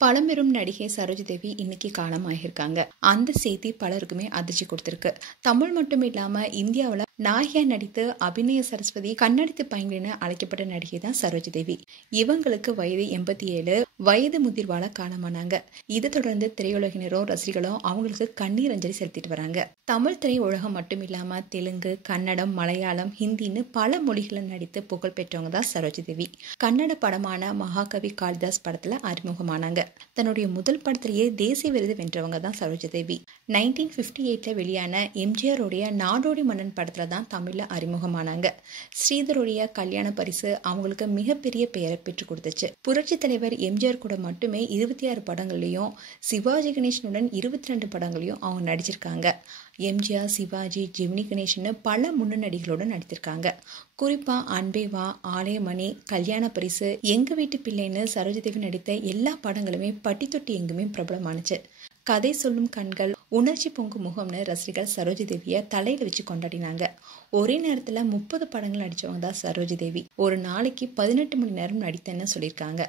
பழம்பெரும் நடிகை சரோஜாதேவி இன்னைக்கு காலமாகியிருக்காங்க. அந்த செய்தி பலருக்குமே அதிர்ச்சி கொடுத்திருக்கு. தமிழ் மட்டும் இல்லாம இந்தியாவில் நாயகியா நடித்து அபிநய சரஸ்வதி, கண்ணடித்து பைங்கின்னு அழைக்கப்பட்ட நடிகை தான் சரோஜாதேவி. இவங்களுக்கு வயது 87, வயது முதிர்வால காலமானாங்க. இதை தொடர்ந்து திரையுலகினரும் ரசிகர்களும் அவங்களுக்கு கண்ணீர் அஞ்சலி செலுத்திட்டு வராங்க. தமிழ் திரையுலகம் மட்டும் இல்லாம தெலுங்கு, கன்னடம், மலையாளம், ஹிந்தின்னு பல மொழிகளில் நடித்து புகழ் பெற்றவங்க தான் சரோஜாதேவி. கன்னட படமான மகாகவி காளிதாஸ் படத்துல அறிமுகமானாங்க. தன்னுடைய முதல் படத்திலேயே தேசிய விருது வென்றவங்க தான் சரோஜாதேவி. 1958 வெளியான எம்ஜிஆருடைய நாடோடி மன்னன் படத்துல தான் தமிழ்ல அறிமுகமானாங்க. ஸ்ரீதருடைய கல்யாண பரிசு அவங்களுக்கு மிகப்பெரிய பெயரை பெற்றுக் கொடுத்துச்சு. புரட்சி தலைவர் எம்ஜிஆர் கூட மட்டுமே 26 படங்கள்லயும், சிவாஜி கணேசனுடன் 22 படங்களையும் அவங்க நடிச்சிருக்காங்க. எம்ஜிஆர், சிவாஜி, ஜெமினி கணேசன் பல முன்னணிகளுடன் நடித்திருக்காங்க. குறிப்பா அன்பே வா, ஆலயமணி, கல்யாண பரிசு, எங்க வீட்டு பிள்ளைன்னு சரோஜாதேவி நடித்த எல்லா படங்களுமே பட்டி தொட்டி எங்குமே பிரபலமானுச்சு. கதை சொல்லும் கண்கள், உணர்ச்சி பொங்கும் முகம்னு ரசிகர்கள் சரோஜாதேவிய தலையில வச்சு கொண்டாடினாங்க. ஒரே நேரத்துல 30 படங்கள் நடிச்சவங்க தான் சரோஜாதேவி. ஒரு நாளைக்கு 18 மணி நேரம் நடித்தேன்னு சொல்லியிருக்காங்க.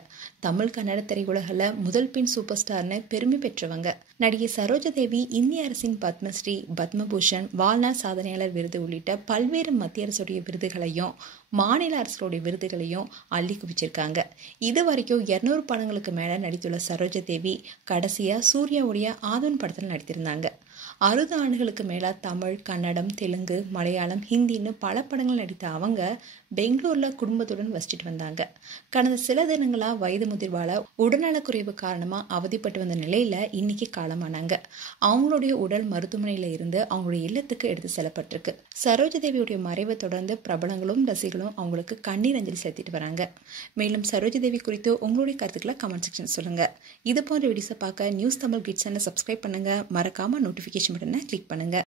தமிழ் கன்னட திரையுலகில் முதல் பெண் சூப்பர் ஸ்டார்னு பெருமை பெற்றவங்க. நடிகை சரோஜாதேவி இந்திய அரசின் பத்மஸ்ரீ, பத்மபூஷன், வாழ்நாள் சாதனையாளர் விருது உள்ளிட்ட பல்வேறு மத்திய அரசுடைய விருதுகளையும் மாநில அரசுடைய விருதுகளையும் அள்ளி குவிச்சிருக்காங்க. இது வரைக்கும் 200 படங்களுக்கு மேல நடித்துள்ள சரோஜாதேவி கடைசியா சூர்யாவுடைய ஆதவன் படத்தில் நடித்திருந்தாங்க. 60 ஆண்டுகளுக்கு மேல தமிழ், கன்னடம், தெலுங்கு, மலையாளம், ஹிந்தின்னு பல படங்கள் நடித்த அவங்க பெங்களூர்ல குடும்பத்துடன் வசிச்சுட்டு வந்தாங்க. கடந்த சில தினங்களா வயது முதிர்வால உடல்நலக்குறைவு காரணமா அவதிப்பட்டு வந்த நிலையில இன்னைக்கு காலமானாங்க. அவங்களுடைய உடல் மருத்துவமனையில இருந்து அவங்களுடைய இல்லத்துக்கு எடுத்து செல்லப்பட்டிருக்கு. சரோஜாதேவியுடைய மறைவை தொடர்ந்து பிரபலங்களும் ரசிகர்களும் அவங்களுக்கு கண்ணீர் அஞ்சலி செலுத்திட்டு வராங்க. மேலும் சரோஜாதேவி குறித்து உங்களுடைய கருத்துக்களை கமெண்ட் செக்ஷன் சொல்லுங்க. இது போன்ற வீடியோஸை பார்க்க நியூஸ் தமிழ் கிட்ஸ் சேனலை சப்ஸ்கிரைப் பண்ணுங்க. மறக்காம நோட்டிபிகேஷன் பட்டனை கிளிக் பண்ணுங்க.